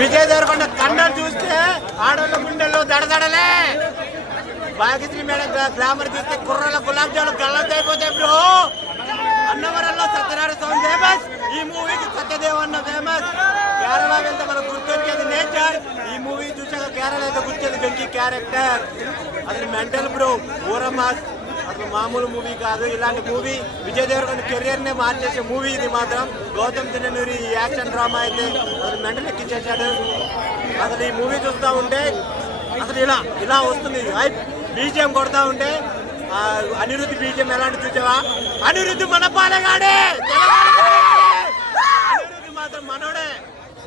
విజయ్ దేవరకొండ కన్నడ చూస్తే ఆడవాళ్ళ గుండెల్లో దడదడలే. భాగ్యశ్రీ మేడం గ్లామర్ చూస్తే కుర్రల గులాబ్ జాములు గల్లంత అయిపోతాయి బ్రో. అన్నవరంలో సత్యనారాయణ స్వామి ఫేమస్, ఈ మూవీకి సత్యదేవ్ అన్న ఫేమస్. కేరళ వెళ్తే మనకు గుర్తొచ్చేది నేచర్, ఈ మూవీ చూసాక కేరళ అయితే గుర్తొచ్చేది వెంకీ క్యారెక్టర్. అసలు మెంటల్ బ్రో, ఊరమాస్, అసలు మామూలు మూవీ కాదు. ఇలాంటి మూవీ విజయ్ దేవరకొండ కెరియర్నే మార్చేసే మూవీ ఇది మాత్రం. గౌతమ్ తిన్ననూరి యాక్షన్ డ్రామా అయితే అసలు మెంటల్ ఎక్కించేశాడు. అసలు ఈ మూవీ చూస్తూ ఉంటే అసలు ఇలా వస్తుంది. బీజిఎం కొడతా ఉంటే అనిరుద్ధి బీజిఎం ఎలాంటి చూసావా? అనిరుద్ధి మన పాలగాడే, అనిరుద్ధి మాత్రం మనోడే.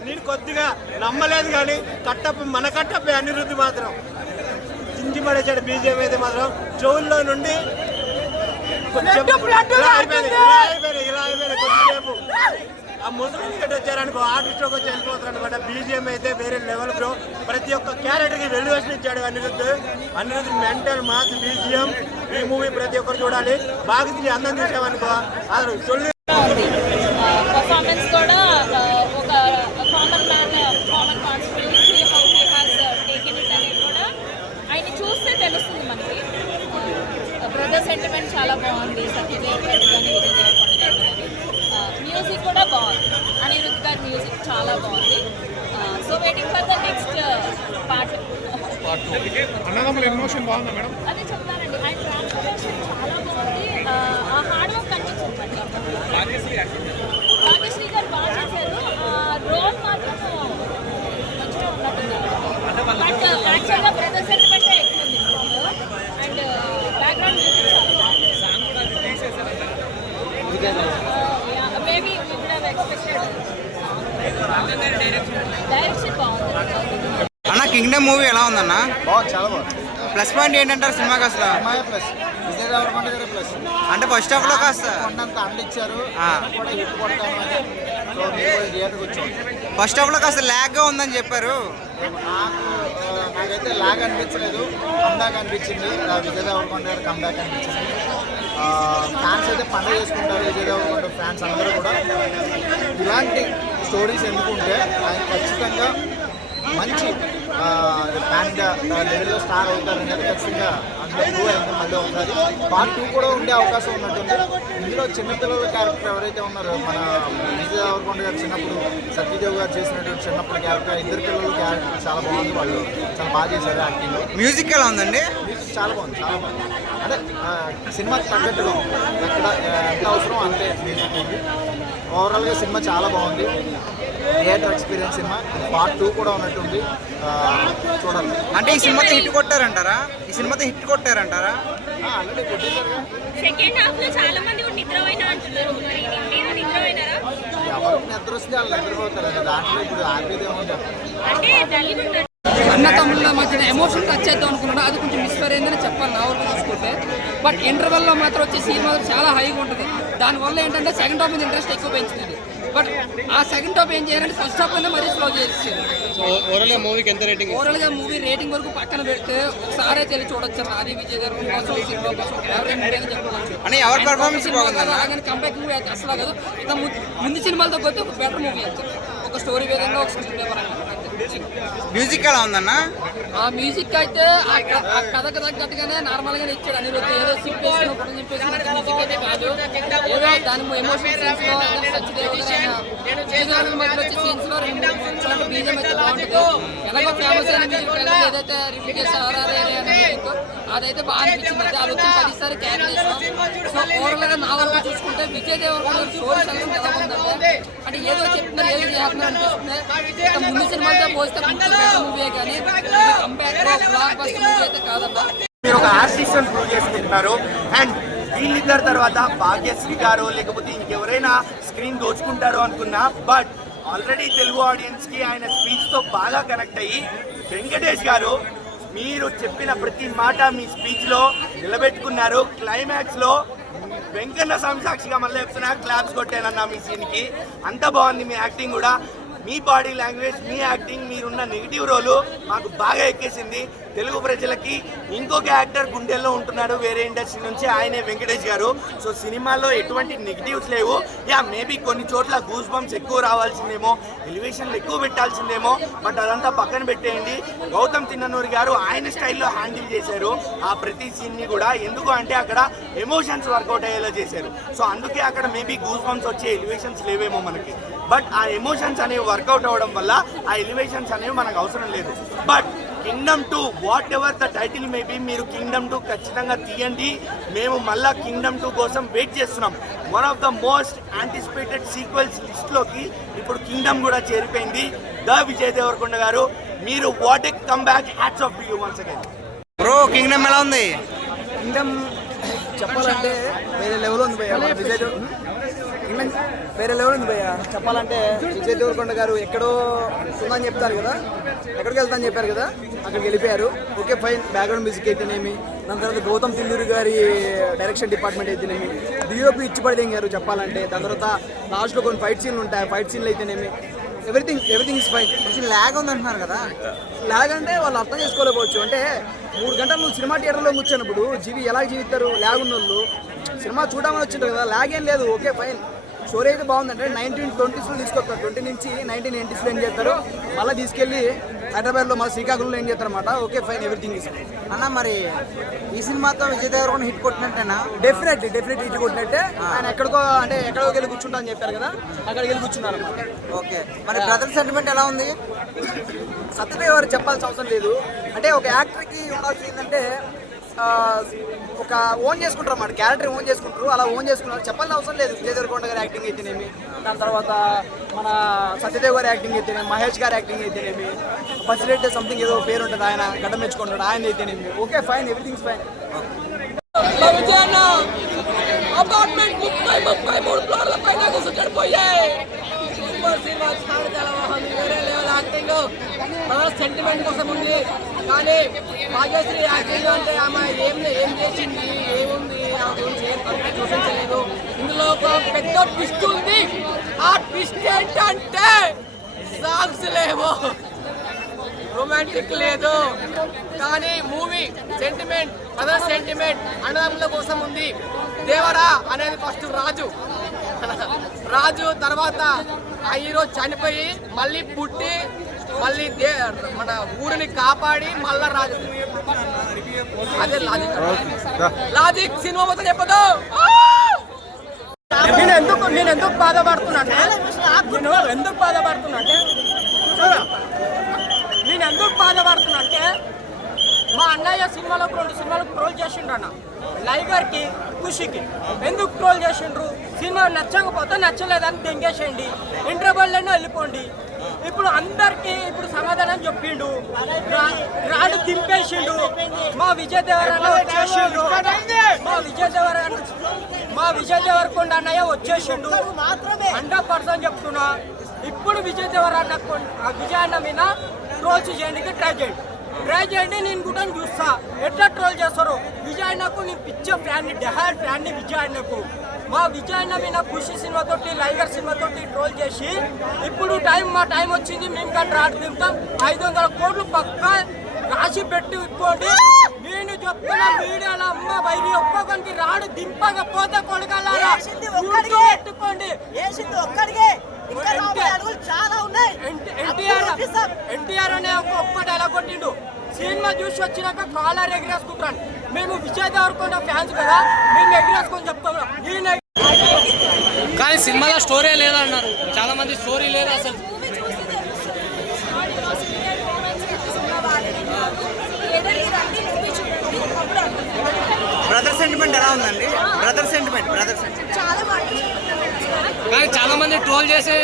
నేను కొద్దిగా నమ్మలేదు కానీ మన కట్టప్పే అనిరుద్ధి మాత్రం చించి పడేసాడు. బీజిఎం అయితే మాత్రం చెవుల్లో నుండి కొద్దిసేపు ఆ ముసలి గట్టి వచ్చారనుకో, ఆర్టిస్ట్లోకి వచ్చి వెళ్ళిపోతారు అనమాట. బీజిఎం అయితే వేరే లెవెల్ బ్రో. ప్రతి ఒక్క క్యారెక్టర్కి వెల్యువేషన్ ఇచ్చాడు అనిరుద్ధ్ మెంటల్ మాస్ బీజిఎం. ఈ మూవీ ప్రతి ఒక్కరు చూడాలి. బాగా అందం చూసామనుకో అసలు చొల్లి పర్ఫార్మెన్స్ కూడా ఒక common man common conspiracy how he has taken it అనేది కూడా ఆయన చూస్తే తెలుస్తుంది మనకి. బ్రదర్ సెంటిమెంట్ చాలా బాగుంది. సత్యదేవ్ గారు కానీ విజయ్ దేవరకొండ గారు కానీ మ్యూజిక్ కూడా బాగుంది. అనిరుద్ధ్ గారి మ్యూజిక్ చాలా బాగుంది. So waiting for the next part. అన్నదమ్ముల ఎమోషన్ బాగుందా మేడం? అదే చెప్తానండి, ఆయన ట్రాన్స్ఫర్మేషన్ చాలా బాగుంది. ఆ హార్డ్ వర్క్ కనిపించింది. భాగ్యశ్రీ గారు బాగా చేశారు. రోల్ మాత్రం మంచిగా ఉన్నట్టుంది. బట్ యాక్చువల్గా బ్రదర్ సెంటిమెంట్ ఎక్కువ ఉంది. అండ్ బ్యాక్గ్రౌండ్ మ్యూజిక్ చాలా బాగుంది. Maybe we would have expected. Direction బాగుంది. అన్న కింగ్డమ్ మూవీ ఎలా ఉందన్న? బాగుంది, చాలా బాగుంది. ప్లస్ పాయింట్ ఏంటంటారు సినిమాకి అసలు? ప్లస్ విజయ్ దేవరకొండ గారి ప్లస్ అంటే ఫస్ట్ హాఫ్ లో కాస్త కొండంత అందించారు కూడా హిట్ కొడతామని. సో మీరు థియేటర్కి వచ్చాం. ఫస్ట్ హాఫ్ లో కాస్త ల్యాగ్ గా ఉందని చెప్పారు. నాకైతే లాగ్ అనిపించలేదు, కమ్బ్యాక్ అనిపించింది. విజయ్ దేవరకొండ గారు కమ్బ్యాక్ అనిపించింది. ఫ్యాన్స్ అయితే పండుగ చేసుకుంటారు. విజయ్ దేవరకొండ ఫ్యాన్స్ అందరూ కూడా ఇలాంటి స్టోరీస్ ఎందుకుంటే ఆయన ఖచ్చితంగా మంచి ప్యాన్ లెవెల్లో స్టార్ అవుతారు అనేది ఖచ్చితంగా అందులో ప్రూవ్ అయింది. మళ్ళీ ఒకసారి పార్ట్ 2 కూడా ఉండే అవకాశం ఉన్నట్టుంది. ఇందులో చిన్నపిల్లల క్యారెక్టర్ ఎవరైతే ఉన్నారో, మన విజయ్ దేవరకొండ గారు చిన్నప్పుడు సత్యదేవ్ గారు చేసినటువంటి చిన్నప్పుడు క్యారెక్టర్, ఇద్దరు పిల్లల క్యారెక్టర్ చాలా బాగుంది. వాళ్ళు చాలా బాగా చేశారు యాక్టింగ్. మ్యూజిక్ ఎలా ఉందండి? మ్యూజిక్ చాలా బాగుంది, చాలా బాగుంది. అంటే సినిమాకి తగ్గట్టుగా ఎక్కడ ఎంత అవసరం అంతే మ్యూజిక్ ఉంది. ఓవరాల్గా సినిమా చాలా బాగుంది. Theatre experience cinema. పార్ట్ 2 కూడా ఉన్నట్టుంది, చూడాలి. అంటే ఈ సినిమాతో హిట్ కొట్టారంటారా? ఆల్రెడీ కొట్టేశారు. సెకండ్ హాఫ్ లో చాలా మంది నిద్రపోయినా అంటున్నారు. నిద్రపోయినారా? ఎవరికి నిద్ర వస్తే వాళ్ళు నిద్రపోతారు. దాంట్లో ఇప్పుడు ఆపేదే ఉంటారు. అంటే అన్న తమ్ముళ్ళ మధ్యన ఎమోషన్ టచ్ చేద్దాం అనుకున్నాడు, అది కొంచెం మిస్ఫైర్ అయిందని చెప్పాలి నా వరకు చూసుకుంటే. బట్ ఇంటర్వెల్లో మాత్రం వచ్చే సీన్ మాత్రం చాలా హైగా ఉంటుంది. దానివల్ల ఏంటంటే సెకండ్ హాఫ్ మీద ఇంట్రెస్ట్ ఎక్కువ పెంచుతుంది. బట్ ఆ సెకండ్ హాఫ్ ఏం చేయాలంటే ఫస్ట్ హాఫ్ అనేది మరీ స్లో చేసేది. ఓవరాల్గా మూవీ రేటింగ్ వరకు పక్కన పెడితే ఒకసారి తెలిసి చూడొచ్చు. ఆది విజయ్ గారు కోసం సినిమా కోసం ఎవరైనా మూవీ అని చెప్పవచ్చు. అంటే ఎవరి పర్ఫార్మెన్స్ బాగుంది? అలాగని కంబ్యాక్ మూవీ అసలు కాదు. ఇంకా ముందు సినిమాలతో పోతే ఒక బెటర్ మూవీ అంతే. ఒక స్టోరీ విధంగా ఒక స్క్రిప్ట్ పరంగా. మ్యూజిక్ ఎలా ఉందన్న? ఆ మ్యూజిక్ అయితే ఆ కథకు తగ్గట్టుగానే నార్మల్గానే ఇచ్చాడు అనిరుద్ధ్. ఏదో సింపేసిన పని చింపేసిన మ్యూజిక్ అయితే కాదు. ఏదో దాని ఎమోషన్ సీన్స్ లో మధ్యలో వచ్చే సీన్స్ లో బీజం అయితే బాగుంటుంది. ఎలాగో ఫేమస్ అయిన మ్యూజిక్ ఏదైతే రివ్యూ చేస్తారు ఆర్ఆర్ఏ అనే మ్యూజిక్, అదైతే బాగా అనిపించింది. అది వచ్చి 10 సార్లు క్యారీ చేసాం. సో ఓవరాల్ గా నా వరకు చూసుకుంటే విజయ్ దేవరకొండ స్టోరీ సెలెక్షన్ ఎలా ఉందంటే, అంటే ఏదో చెప్తున్నారు ఏదో చేస్తున్నారు అనిపిస్తుంది. ముందు సినిమాతో పోస్తే మూవీ కానీ కంపేర్ బ్లాక్ బస్టర్ మూవీ అయితే కాదమ్మా. మీరు ఒక ఆర్టిస్ట్ అని ప్రూవ్ చేసుకుంటున్నారు. అండ్ వీళ్ళిద్దరు తర్వాత భాగ్యశ్రీ గారు లేకపోతే ఇంకెవరైనా స్క్రీన్ దోచుకుంటారు అనుకున్నా. బట్ ఆల్రెడీ తెలుగు ఆడియన్స్ కి ఆయన స్పీచ్ తో బాగా కనెక్ట్ అయ్యి, వెంకటేష్ గారు మీరు చెప్పిన ప్రతి మాట మీ స్పీచ్ లో నిలబెట్టుకున్నారు. క్లైమాక్స్ లో వెంకన్న స్వామి సాక్షిగా మళ్ళీ చెప్తున్నా క్లాప్స్ కొట్టానన్నా మీ సీన్ కి. అంత బాగుంది మీ యాక్టింగ్ కూడా. మీ బాడీ లాంగ్వేజ్, మీ యాక్టింగ్, మీరున్న నెగిటివ్ రోలు మాకు బాగా ఎక్కేసింది. తెలుగు ప్రజలకి ఇంకొక యాక్టర్ గుండెల్లో ఉంటున్నాడు వేరే ఇండస్ట్రీ నుంచి, ఆయనే వెంకటేష్ గారు. సో సినిమాలో ఎటువంటి నెగిటివ్స్ లేవు. మేబీ కొన్ని చోట్ల గూస్ బంప్స్ ఎక్కువ రావాల్సిందేమో, ఎలివేషన్లు ఎక్కువ పెట్టాల్సిందేమో, బట్ అదంతా పక్కన పెట్టేయండి. గౌతమ్ తిన్ననూరి గారు ఆయన స్టైల్లో హ్యాండిల్ చేశారు ఆ ప్రతి సీన్ని కూడా. ఎందుకు అంటే అక్కడ ఎమోషన్స్ వర్కౌట్ అయ్యేలా చేశారు. సో అందుకే అక్కడ మేబీ గూస్ బంప్స్ వచ్చే ఎలివేషన్స్ లేవేమో మనకి, బట్ ఆ ఎమోషన్స్ అనేవి వర్కౌట్ అవ్వడం వల్ల ఆ ఎలివేషన్స్ అనేవి మనకు అవసరం లేదు. But Kingdom 2 what ever the title maybe, మీరు కింగ్డమ్ 2 ఖచ్చితంగా తీయండి. మేము మళ్ళా కింగ్డమ్ 2 కోసం వెయిట్ చేస్తున్నాం. One of the most anticipated sequels లిస్ట్లోకి ఇప్పుడు కింగ్డమ్ కూడా చేరిపోయింది. ద విజయ్ దేవరకొండ గారు, మీరు what a comeback, hats off to you once again. Bro Kingdom ఎలా ఉంది? కింగ్డమ్ చెప్పాలంటే వేరే లెవెల్ ఉంది భయ్య. కింగ్డమ్ వేరే లెవెల్ ఉంది భయ్య. చెప్పాలంటే విజయ్ దేవరకొండ గారు ఎక్కడో ఉందని చెప్తారు కదా, ఎక్కడికి వెళ్తానని చెప్పారు కదా, అక్కడికి వెళ్ళిపోయారు. Okay fine. బ్యాక్గ్రౌండ్ మ్యూజిక్ అయితేనేమి, దాని తర్వాత గౌతమ్ తిన్నూరి గారి డైరెక్షన్ డిపార్ట్మెంట్ అయితేనేమి, డిఓపి ఇచ్చిపడేంగారు చెప్పాలంటే. దాని తర్వాత లాస్ట్లో కొన్ని ఫైట్ సీన్లు ఉంటాయి, ఫైట్ సీన్లు అయితేనేమి, ఎవ్రీథింగ్ ఇస్ ఫైన్. కొంచెం ల్యాగ్ ఉంది అంటున్నారు కదా. ల్యాగ్ అంటే వాళ్ళు అర్థం చేసుకోలేకపోవచ్చు. అంటే 3 గంటలు నువ్వు సినిమా థియేటర్లో కూర్చున్నప్పుడు ఎలా జీవిస్తారు ల్యాగ్ ఉన్న వాళ్ళు? సినిమా చూడమని వచ్చింటారు కదా, ల్యాగ్ ఏం లేదు. Okay fine. స్టోరీ అయితే బాగుందంటే 1920s తీసుకొస్తారు, 20 నుంచి 1980s ఏం చేస్తారు, మళ్ళీ తీసుకెళ్ళి హైదరాబాద్లో మళ్ళీ శ్రీకాకుళంలో ఏం చేస్తారు అనమాట. ఓకే ఫైన్, ఎవ్రీథింగ్ ఇస్ అన్న మరి ఈ సినిమాతో విజయ్ దేవరకొండ హిట్ కొట్టినట్టేనా? డెఫినెట్లీ హిట్ కొట్టినట్టే. ఆయన ఎక్కడికో వెళ్ళి కూర్చుంటా అని చెప్పారు కదా, అక్కడికి వెళ్ళి కూర్చున్నారు. ఓకే, మరి బ్రదర్ సెంటిమెంట్ ఎలా ఉంది? సత్యదేవ్ గారు చెప్పాల్సిన అవసరం లేదు. అంటే ఒక యాక్టర్కి ఉండాల్సింది ఏంటంటే ఒక ఓన్ చేసుకుంటారు అన్నమాట, క్యారెక్టర్ ఓన్ చేసుకుంటారు. అలా ఓన్ చేసుకున్నారు, చెప్పాల్సిన అవసరం లేదు. విజయ్ దేవరకొండ గారి యాక్టింగ్ అయితేనేమి, దాని తర్వాత మన సత్యదేవ్ గారి యాక్టింగ్ అయితేనేమి, మహేష్ గారి యాక్టింగ్ అయితేనేమి, బసిరెడ్డి సంథింగ్ ఏదో పేరు ఉంటుంది, ఆయన గడ్డ మెచ్చుకుంటాడు, ఆయన అయితేనేమి. Okay fine, everything fine. Apartment 33 ఫ్లోర్ల పైన కూర్చొనిపోయాయి. వేరే లెవెల్ యాక్టింగ్, సెంటిమెంట్ కోసం ఉంది. కానీ భాగ్యశ్రీ యాక్టింగ్ అంటే ఆమె ఏం చేసింది, ఏముంది, ఆమె గురించి ఏం చూపించలేదు. ఇందులో ఒక పెద్ద ట్విస్ట్ ఉంది. ఆ ట్విస్ట్ ఏంటంటే సాంగ్స్ లేవు, రొమాంటిక్ లేదు. కానీ మూవీ సెంటిమెంట్, అదర్ సెంటిమెంట్ అన్నదమ్ముల కోసం ఉంది. దేవరా అనేది ఫస్ట్ రాజు, తర్వాత ఆ హీరో చనిపోయి మళ్ళీ పుట్టి మళ్ళీ మన ఊరిని కాపాడి మళ్ళా రాజు. అదే లాజిక్ సినిమా మొత్తం చెప్పదు. నేను ఎందుకు బాధపడుతున్నా అంటే మా అన్నయ్య సినిమాలకు 2 సినిమాలకు ట్రోల్ చేసిండ్రు అన్న. లైగర్కి, ఖుషికి ఎందుకు ట్రోల్ చేసిండ్రు? సినిమా నచ్చకపోతే నచ్చలేదని దెంగేసేయండి, ఇంటర్వెల్లోనే వెళ్ళిపోండి. ఇప్పుడు అందరికి సమాధానం చెప్పిండు, రాడు దింపేసిండు. మా విజయ్ దేవరకొండ అన్నయ్య వచ్చేసిండు 100% చెప్తున్నా. ఇప్పుడు విజయ్ అన్న మీద ట్రోల్స్ చేయడానికి ట్రై చేయండి. నేను కూడా చూస్తా ఎట్లా ట్రోల్ చేస్తారు. విజయ్ అన్నకు నేను పిచ్చ ఫ్యాన్ని, డెహాడ్ ఫ్యాన్ని విజయ్ అన్నకు. మా విజయ్ అన్న మీద ఖుషి సినిమాతోటి, లైగర్ సినిమాతోటి ట్రోల్ చేసి ఇప్పుడు మా టైం వచ్చింది, మేము కానీ రాడు దింపుతాం. 500 కోట్లు పక్కా రాసి పెట్టి ఇప్పుకోండి. నేను చెప్తున్నా మీడియాలో, అమ్మ బయట ఒక్కొక్కరికి రాడు దింపకపోతే కొడగలారా పెట్టుకోండి. ఎన్టీఆర్ అనే ఒక్క డైలాగ్ కొట్టిండు, సినిమా చూసి వచ్చినాక కాలర్ ఎగిరేసుకుంటాను. మేము విజయ్ దేవరకొండ ఫ్యాన్స్ కదా, మేము ఎగిరేసుకొని చెప్తాము. కానీ సినిమాలో స్టోరీ లేదన్నారు చాలా మంది, స్టోరీ లేదు అసలు. బ్రదర్ సెంటిమెంట్ ఎలా ఉందండి? బ్రదర్ సెంటిమెంట్ కానీ చాలా మంది ట్రోల్ చేసి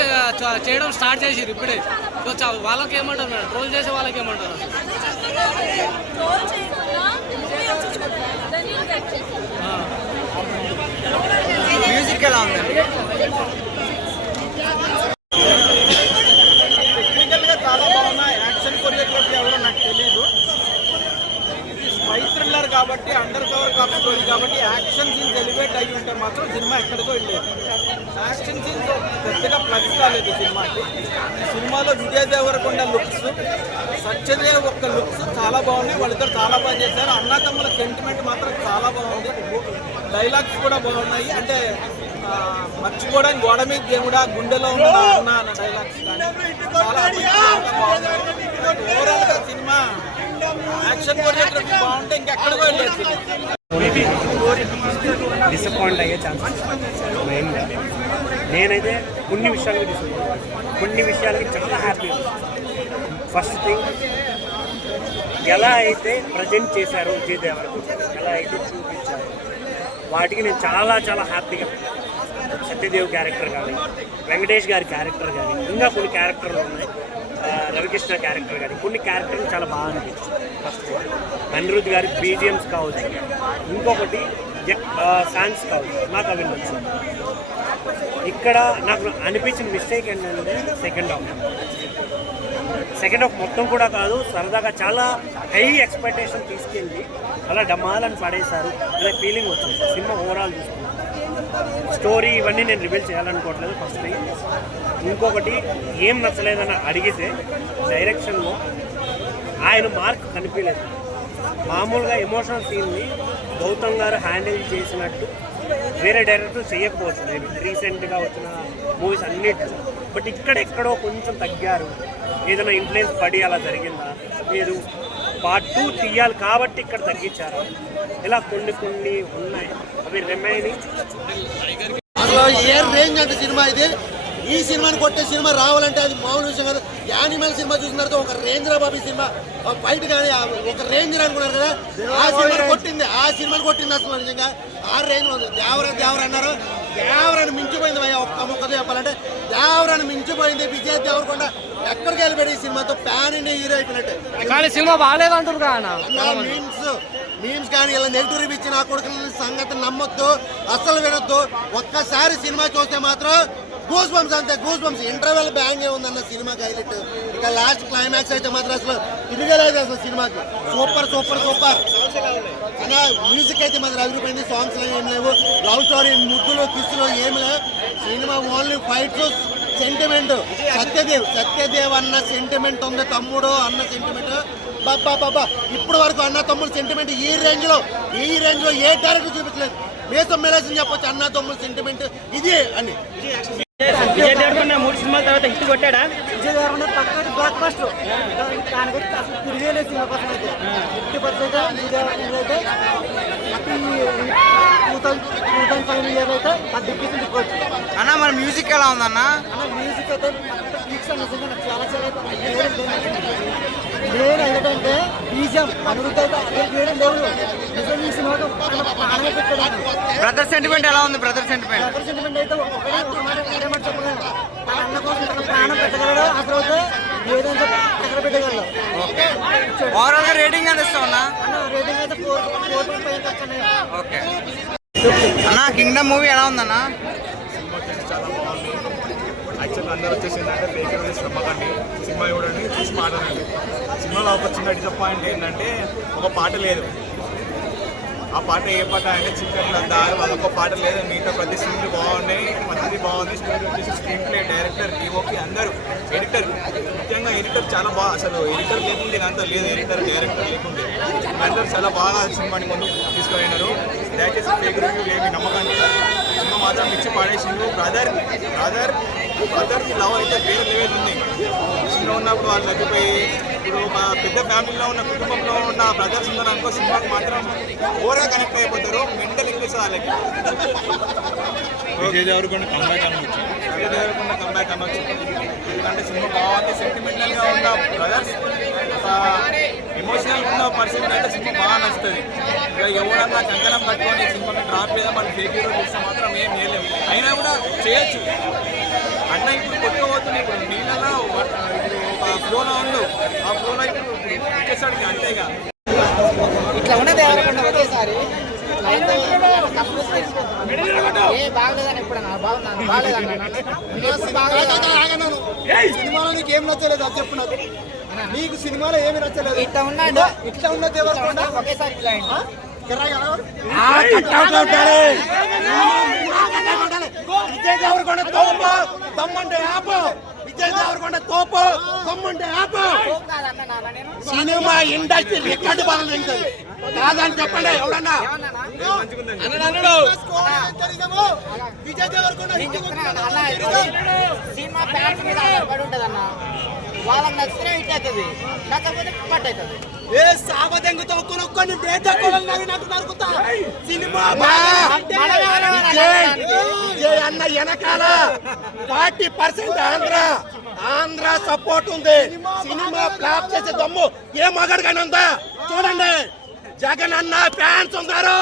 చేయడం స్టార్ట్ చేసిరు ఇప్పుడే. సో వాళ్ళకి ఏమంటారు మేడం, ట్రోల్ చేసే వాళ్ళకి ఏమంటారు? మ్యూజిక్ ఎలా ఉందండి? టెక్నికల్గా చాలా బాగున్నాయి. యాక్షన్ కొరియోగ్రఫీ ఎవరో నాకు తెలియదు. ఇది స్పై థ్రిల్లర్ కాబట్టి అండర్ కవర్ కాప్స్ స్టోరీ కాబట్టి యాక్షన్ సీన్స్ ఎలివేట్ అయ్యి ఉంటే మాత్రం సినిమా ఎక్కడికో వెళ్ళేది. యాక్షన్ సీన్స్ పెద్దగా ప్లస్ కాలేదు సినిమాకి. ఈ సినిమాలో విజయ్ దేవరకొండ లుక్స్, సత్యదేవ్ ఒక్క లుక్స్ చాలా బాగున్నాయి. వాళ్ళిద్దరు చాలా బాగా చేశారు. అన్నతమ్ముల సెంటిమెంట్ మాత్రం చాలా బాగుంది. డైలాగ్స్ కూడా బాగున్నాయి. అంటే మర్చిపోవడానికి గోడ మీద దేవుడా గుండెలో ఉన్న అన్న అన్న డైలాగ్స్ కానీ చాలా బాగున్నాయి. ఓవరాల్గా సినిమా యాక్షన్ కొరియోగ్రఫీ బాగుంటే ఇంకెక్కడికో వెళ్ళేది. డిసప్పాయింట్ అయ్యే ఛాన్సెస్ మెయిన్గా. నేనైతే కొన్ని విషయాలకి డిసప్పాయింట్, కొన్ని విషయాలకి చాలా హ్యాపీ. ఫస్ట్ థింగ్, ఎలా అయితే ప్రజెంట్ చేశారో విజయ్ దేవరకొండ, ఎలా అయితే చూపించారో వాటికి నేను చాలా చాలా హ్యాపీగా. సత్యదేవ్ క్యారెక్టర్ కానీ, వెంకటేష్ గారి క్యారెక్టర్ కానీ, ఇంకా కొన్ని క్యారెక్టర్లు ఉన్నాయి, రవికృష్ణ క్యారెక్టర్ కానీ, కొన్ని క్యారెక్టర్లు చాలా బాగా అనిపించింది. ఫస్ట్ అనిరుద్ధ్ గారి బీజిఎమ్స్ కావచ్చు, ఇంకొకటి సాంగ్స్ కావచ్చు, నాకు అవి నచ్చింది. ఇక్కడ నాకు అనిపించిన మిస్టేక్ ఏంటంటే సెకండ్ హాఫ్ మొత్తం కూడా కాదు, సరదాగా చాలా హై ఎక్స్పెక్టేషన్ తీసుకెళ్ళి అలా డమాలని పడేశారు అనే ఫీలింగ్ వచ్చింది. సినిమా ఓవరాల్ చూసుకున్నాను. స్టోరీ ఇవన్నీ నేను రివీల్ చేయాలనుకోవట్లేదు. ఫస్ట్ థింగ్, ఇంకొకటి ఏం నచ్చలేదని అడిగితే డైరెక్షన్లో ఆయన మార్క్ కనిపించలేదు. మామూలుగా ఎమోషనల్ సీన్ని గౌతమ్ గారు హ్యాండిల్ చేసినట్టు వేరే డైరెక్టర్ చేయకపోవచ్చు రీసెంట్గా వచ్చిన మూవీస్ అన్నిట్లో. బట్ ఇక్కడెక్కడో కొంచెం తగ్గారు. ఏదైనా ఇన్ఫ్లుయెన్స్ పడి అలా జరిగిందా, లేదు పార్ట్ 2 తీయాలి కాబట్టి ఇక్కడ తగ్గించారు, ఇలా కొన్ని ఉన్నాయి. అవి రిమైనింగ్ అసలు ఏ రేంజ్ అంటే సినిమా ఇది. ఈ సినిమాని కొట్టే సినిమా రావాలంటే అది మామూలు విషయం కాదు. యానిమల్ సినిమా చూసిన తర్వాత ఒక రేంజ్ రా బాబీ సినిమా ఫైట్ కానీ ఒక రేంజ్ అనుకున్నారు కదా, ఆ సినిమాని కొట్టింది అసలు నిజంగా. ఆ రేంజ్ ఉంది. దేవర అన్నారు, దేవరాన్ని మించిపోయింది భయ్య. ఒక్క మొక్కతో చెప్పాలంటే దేవరాన్ని మించిపోయింది. విజయ్ దేవరకొండ ఎక్కడికి వెళ్ళిపోయాడు ఈ సినిమాతో. ప్యాన్ ఇండియా హీరో అయిపోయినట్టే. సినిమా బాగాలేదంటారు మీమ్స్ కానీ ఇలా నెగిటివ్ రివ్యూ ఇచ్చిన కొడుకుల సంగతి నమ్మొద్దు, అస్సలు వినొద్దు. ఒక్కసారి సినిమా చూస్తే మాత్రం గూస్ బంప్స్ అంతే. గూస్ బంప్స్ ఇంటర్వెల్ బ్యాంగ్ ఉందన్న సినిమాకి హైలైట్. ఇక లాస్ట్ క్లైమాక్స్ అయితే మాత్రం అసలు తిరిగలేదు అసలు సినిమాకి. సూపర్ అన్న. మ్యూజిక్ అయితే మాత్రం అదిరిపోయింది. సాంగ్స్ ఏం లేవు, లవ్ స్టోరీ, ముద్దులు, కిస్సులు ఏమి లేవు. Cinema only fights, sentiment. Satyadev అన్న సెంటిమెంట్ ఉంది, తమ్ముడు అన్న సెంటిమెంట్. బాబా ఇప్పుడు వరకు అన్న తమ్ముడు సెంటిమెంట్ ఈ రేంజ్ లో ఏ డైరెక్టర్ చూపించలేదు. మేసం మేలేసని చెప్పొచ్చు. అన్న తమ్ముడు సెంటిమెంట్ ఇది అని. విజయ్ దేవరకొండ 3 సినిమాల తర్వాత హిట్ కొట్టాడా? విజయ్ దేవరకొండ పక్కన బ్లాక్ బస్టర్. దాని గురించి అసలు తిరిగేలేదు సినిమా కోసం అయితే. 50% విజయ్ దేవరకొండ అయితే 2005 ఇయర్ అయితే అది డిప్యూటీ దిక్కొచ్చు అన్న. మన మ్యూజిక్ ఎలా ఉందన్న? మ్యూజిక్ అయితే పీక్స్ నిజంగా చాలా నేను ఏంటంటే బీజం అనిరుద్ధ అయితే వేరే లేవు. నిజంగా ఈ సినిమాకు ప్రాణమే పెట్టాడు. బ్రదర్ సెంటిమెంట్ ఎలా ఉంది? బ్రదర్ సెంటిమెంట్ అయితే ఒకటే మాట చెప్పగలను. తన అన్న కోసం తన ప్రాణం పెట్టగలడు. అసలు అయితే ఏదైతే ఎక్కడ పెట్టగలడు. ఓవరాల్ గా రేటింగ్ ఎంత ఇస్తావు అన్న? రేటింగ్ అయితే 4.5 ఖర్చు. ఓకే అన్న, కింగ్డమ్ మూవీ ఎలా ఉందన్న? సినిమా వచ్చేసి చాలా బాగుంది. యాక్చువల్గా అందరూ వచ్చేసి ఏంటంటే ఫేక్ రివ్యూస్ నమ్మకండి, సినిమా చూడండి, చూసి మాట్లాడండి. సినిమాలో ఒక చిన్న డిసప్పాయింట్ ఏంటంటే ఒక పాట లేదు. ఆ పాట ఏ పాట అంటే చికెన్ లందా, అదొక పాట లేదు. మిగతా ప్రతి సీన్లు బాగున్నాయి, మంచిది బాగుంది. స్టోరీ వచ్చేసి స్క్రీన్ ప్లే, డైరెక్టర్, డిఓపి అందరూ, ఎడిటర్, ముఖ్యంగా ఎడిటర్ చాలా బాగా. అసలు ఎడిటర్ లేకుంటే ఇదంతా లేదు. ఎడిటర్, డైరెక్టర్ లేకుంటే అందరూ చాలా బాగా సినిమాని ముందు తీసుకుపోయినారు. దయచేసి ఫేక్ రివ్యూ ఏమి నమ్మకండి. సినిమా మాత్రం ఇచ్చి పాడేసిండు. బ్రదర్కి లవ్ అయితే వేరే లెవెల్ ఉంది. సినిమా ఉన్నప్పుడు వాళ్ళు తగ్గిపోయి ఇప్పుడు మా పెద్ద ఫ్యామిలీలో ఉన్న కుటుంబంలో ఉన్న బ్రదర్స్ ఉన్నారు అనుకో, సినిమాకి మాత్రం ఓవర్గా కనెక్ట్ అయిపోతారు. మెంటల్ ఇంగ్లీష్ వాళ్ళకి. విజయ్ దేవరకొండ కంబ్యాక్ అనొచ్చు. ఎందుకంటే సినిమా బాగుంది. సెంటిమెంటల్గా ఉన్న బ్రదర్స్, ఎమోషనల్ ఉన్న పర్సన్ అయితే సినిమా బాగా నచ్చుతుంది. ఇక ఎవరన్నా కంకణం కట్టుకొని సినిమాకి డ్రాప్ లేదా మన ఫేక్ హీరో చూస్తే మాత్రం ఏం చేయలేము. అయినా కూడా చేయొచ్చు. అన్న ఇప్పుడు కొట్టుకోబోతుంది. ఇప్పుడు నీళ్ళలో ఒక ఫ్లోలో ఉండు, ఆ ఫ్లోలో ఇప్పుడు ఇచ్చేసాడు అంతేగా. ఇట్లా ఉన్నది ఎవరికన్నా ఒకేసారి బాగలేదని ఎప్పుడన్నా సినిమాలో నీకు ఏం నచ్చలేదు అది చెప్పు నాకు. నీకు సినిమాలో ఏమి నచ్చలేదు? ఇట్లా ఉన్న దేవరకొండ ఒకేసారి కట్అవుట్ ఉండాలి. విజయ్ దేవరకొండ తోపు దమ్ముంటే ఆపు. విజయ్ దేవరకొండ తోపు దమ్ముంటే ఆపు. సినిమా ఇండస్ట్రీ రికార్డు బలం తింటుంది కాదని చెప్పండి ఎవడన్నా. సినిమా ఫ్యాన్స్ మీద ఆధారపడి ఉంటుంది అన్న. వాళ్ళకి నచ్చితే హిట్ అవుతుంది, నచ్చకపోతే కట్ అవుతుంది. ఏ సాబదెంగుతో కొనుక్కొని సినిమా విజయ్ అన్న వెనకాల 40% ఆంధ్ర సపోర్ట్ ఉంది. సినిమా ఫ్లాప్ చేసే దమ్ము ఏ మగాడికైనా ఉందా చూడండి. జగన్ అన్న ఫ్యాన్స్ ఉన్నారు.